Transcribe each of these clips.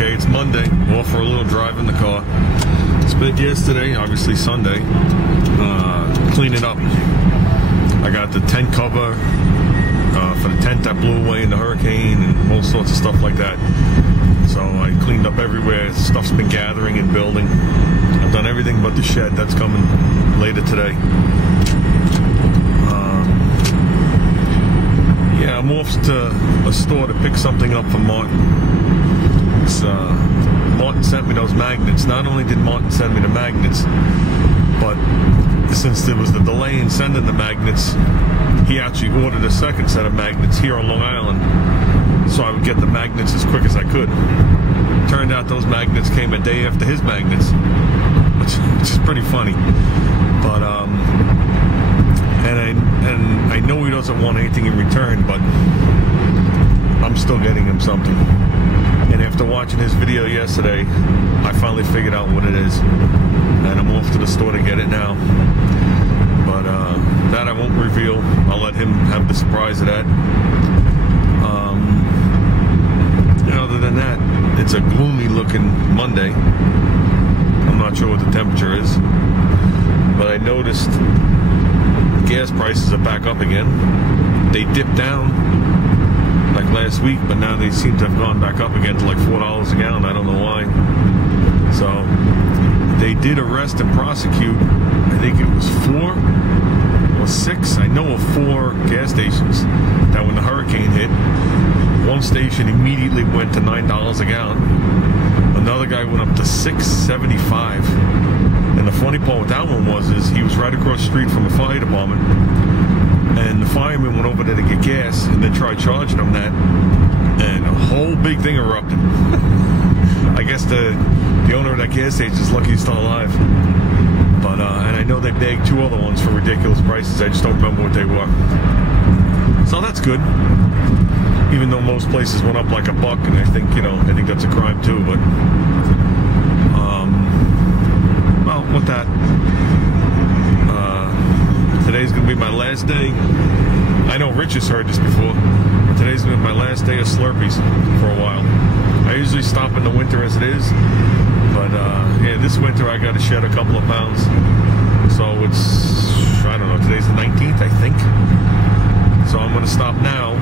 Okay, it's Monday. Off for a little drive in the car. Spent yesterday, obviously Sunday, cleaning up. I got the tent cover for the tent that blew away in the hurricane and all sorts of stuff like that. So I cleaned up everywhere. Stuff's been gathering and building. I've done everything but the shed. That's coming later today. Yeah, I'm off to a store to pick something up for Martin. Martin sent me those magnets. Not only did Martin send me the magnets, but since there was the delay in sending the magnets, he actually ordered a second set of magnets here on Long Island, so I would get the magnets as quick as I could. Turned out those magnets came a day after his magnets, which is pretty funny. But and I know he doesn't want anything in return, but I'm still getting him something. And after watching his video yesterday, I finally figured out what it is, and I'm off to the store to get it now. But that I won't reveal. I'll let him have the surprise of that. And other than that, it's a gloomy looking Monday. I'm not sure what the temperature is, but I noticed gas prices are back up again. They dipped down like last week, but now they seem to have gone back up again to like $4 a gallon. I don't know why. So they did arrest and prosecute, I think it was 4 or 6, I know of 4 gas stations that when the hurricane hit, one station immediately went to $9 a gallon. Another guy went up to $6.75. And the funny part with that one is he was right across the street from a fire department, and the fireman went over there to get gas and then tried charging him that, and a whole big thing erupted. I guess the owner of that gas station is lucky he's still alive. But and I know they bagged 2 other ones for ridiculous prices. I just don't remember what they were. So that's good. Even though most places went up like $1, and I think that's a crime too. But well, with that, today's gonna be my last day. I know Rich has heard this before. Today's gonna be my last day of Slurpees for a while. I usually stop in the winter as it is, but yeah, this winter I got to shed a couple of pounds. So it's, I don't know, today's the 19th, I think. So I'm gonna stop now,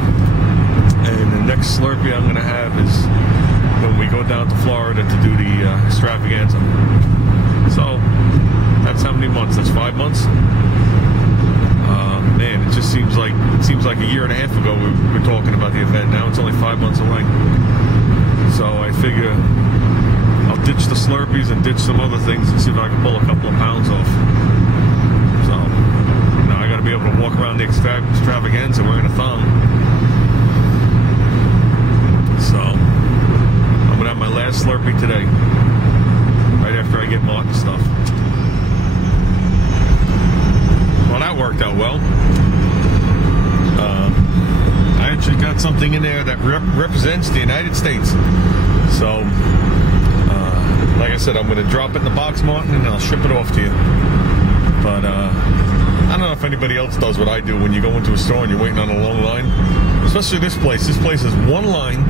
and the next Slurpee I'm gonna have is when we go down to Florida to do the extravaganza. So that's how many months? That's 5 months. Man, it just seems like a year and a half ago we were talking about the event. Now it's only 5 months away. So I figure I'll ditch the Slurpees and ditch some other things and see if I can pull a couple of pounds off. So now I got to be able to walk around the extravaganza wearing a thong. So I'm gonna have my last Slurpee today, right after I get Martin stuff. Well, that worked out well. I actually got something in there that represents the United States. So, like I said, I'm going to drop it in the box, Martin, and I'll ship it off to you. But I don't know if anybody else does what I do when you go into a store and you're waiting on a long line. Especially this place. This place is one line.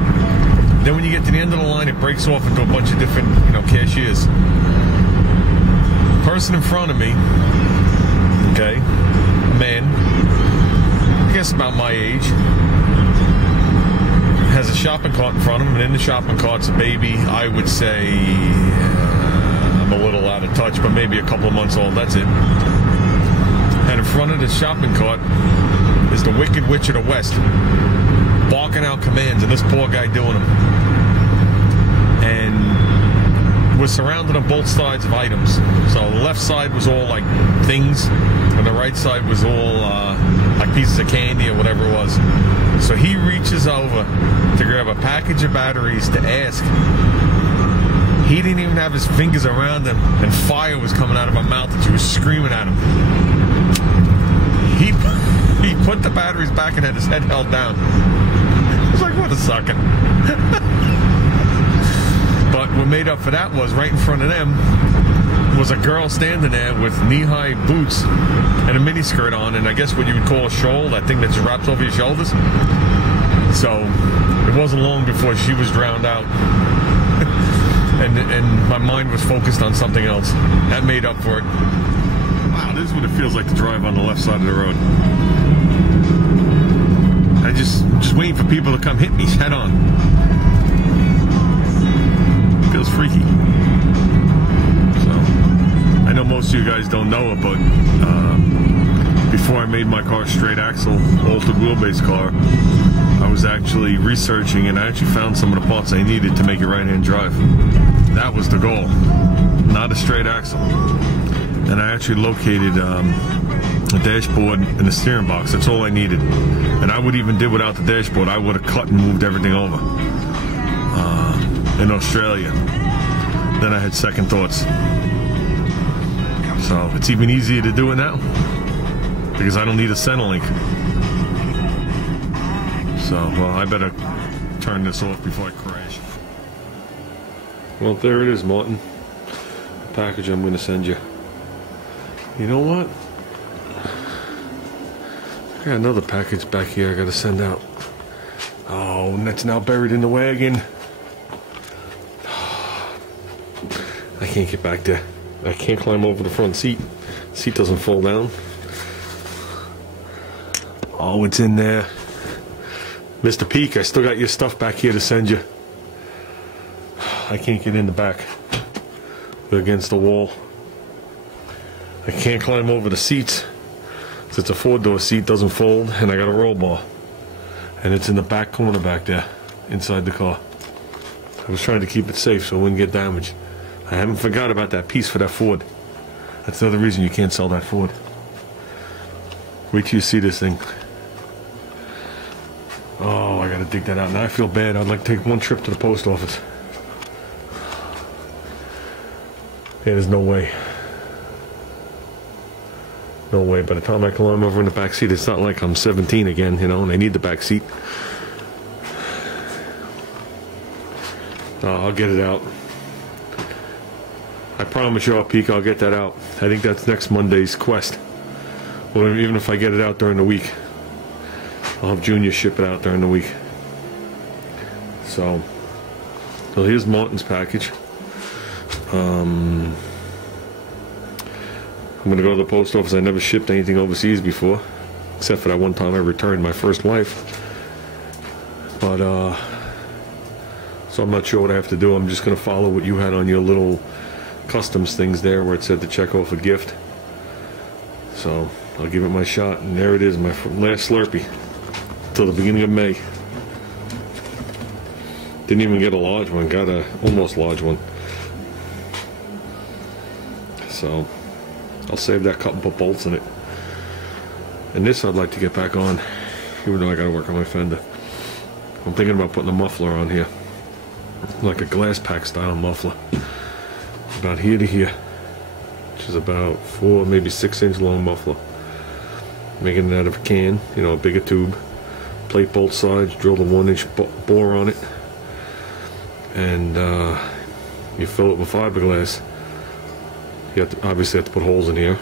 Then when you get to the end of the line, it breaks off into a bunch of different, cashiers. The person in front of me, okay, a man, I guess about my age, has a shopping cart in front of him, and in the shopping cart's a baby. I would say, I'm a little out of touch, but maybe a couple of months old, that's it. And in front of the shopping cart is the Wicked Witch of the West, barking out commands, and this poor guy doing them. And we're surrounded on both sides of items. So the left side was all like things, and the right side was all like pieces of candy or whatever it was. So he reaches over to grab a package of batteries to ask. He didn't even have his fingers around him, and fire was coming out of her mouth, and she was screaming at him. He put the batteries back and had his head held down. I was like, what a sucker. But what made up for that was right in front of them was a girl standing there with knee-high boots and a miniskirt on, and I guess what you would call a shawl, that thing that just wraps over your shoulders. So it wasn't long before she was drowned out. and my mind was focused on something else. That made up for it. Wow, this is what it feels like to drive on the left side of the road. I just waiting for people to come hit me head on. Feels freaky. So I know most of you guys don't know it, but before I made my car straight axle, altered wheelbase car, I was actually researching and I actually found some of the parts I needed to make it right-hand drive. That was the goal, not a straight axle. And I actually located a dashboard and a steering box. That's all I needed. And I would even did without the dashboard. I would have cut and moved everything over in Australia. Then I had second thoughts. So it's even easier to do it now because I don't need a Centrelink. So, well, I better turn this off before I crash. Well, there it is, Martin. The package I'm going to send you. You know what? I got another package back here I got to send out. Oh, and that's now buried in the wagon. I can't get back there. I can't climb over the front seat. Seat doesn't fall down. Oh, it's in there. Mr. Peak, I still got your stuff back here to send you. I can't get in the back. We're against the wall. I can't climb over the seats. So it's a 4-door seat, doesn't fold, and I got a roll bar. And it's in the back corner back there, inside the car. I was trying to keep it safe so it wouldn't get damaged. I haven't forgot about that piece for that Ford. That's the other reason you can't sell that Ford. Wait till you see this thing. Oh, I gotta dig that out. Now I feel bad. I'd like to take one trip to the post office. Yeah, there's no way. No way. By the time I climb over in the back seat, it's not like I'm 17 again, you know, and I need the back seat. I'll get it out. I promise you, Peak, I'll get that out. I think that's next Monday's quest. Or even if I get it out during the week, I'll have Junior ship it out during the week. So here's Martin's package. I'm going to go to the post office. I never shipped anything overseas before, except for that one time I returned my first wife. But, so I'm not sure what I have to do. I'm just going to follow what you had on your little customs things there where it said to check off a gift. So I'll give it my shot, and there it is, my last Slurpee till the beginning of May. Didn't even get a large one, got a almost large one. So I'll save that cut and put bolts in it. And this I'd like to get back on, even though I gotta work on my fender. I'm thinking about putting a muffler on here, like a glass pack style muffler, about here to here, which is about 4, maybe 6 inch long muffler. Making it out of a can, you know, a bigger tube. Plate both sides, drill the 1-inch bore on it, and you fill it with fiberglass. You have to, obviously have to put holes in here,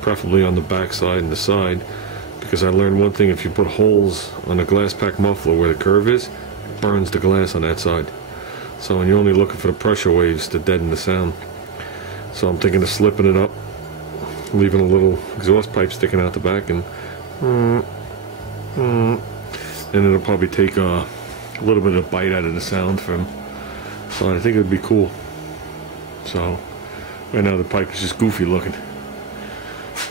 preferably on the back side and the side, because I learned one thing: if you put holes on a glass pack muffler where the curve is, it burns the glass on that side. So when you're only looking for the pressure waves to deaden the sound. So I'm thinking of slipping it up, leaving a little exhaust pipe sticking out the back, and it'll probably take a little bit of bite out of the sound from. So I think it would be cool. So right now the pipe is just goofy looking,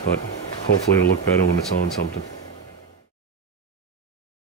but hopefully it'll look better when it's on something.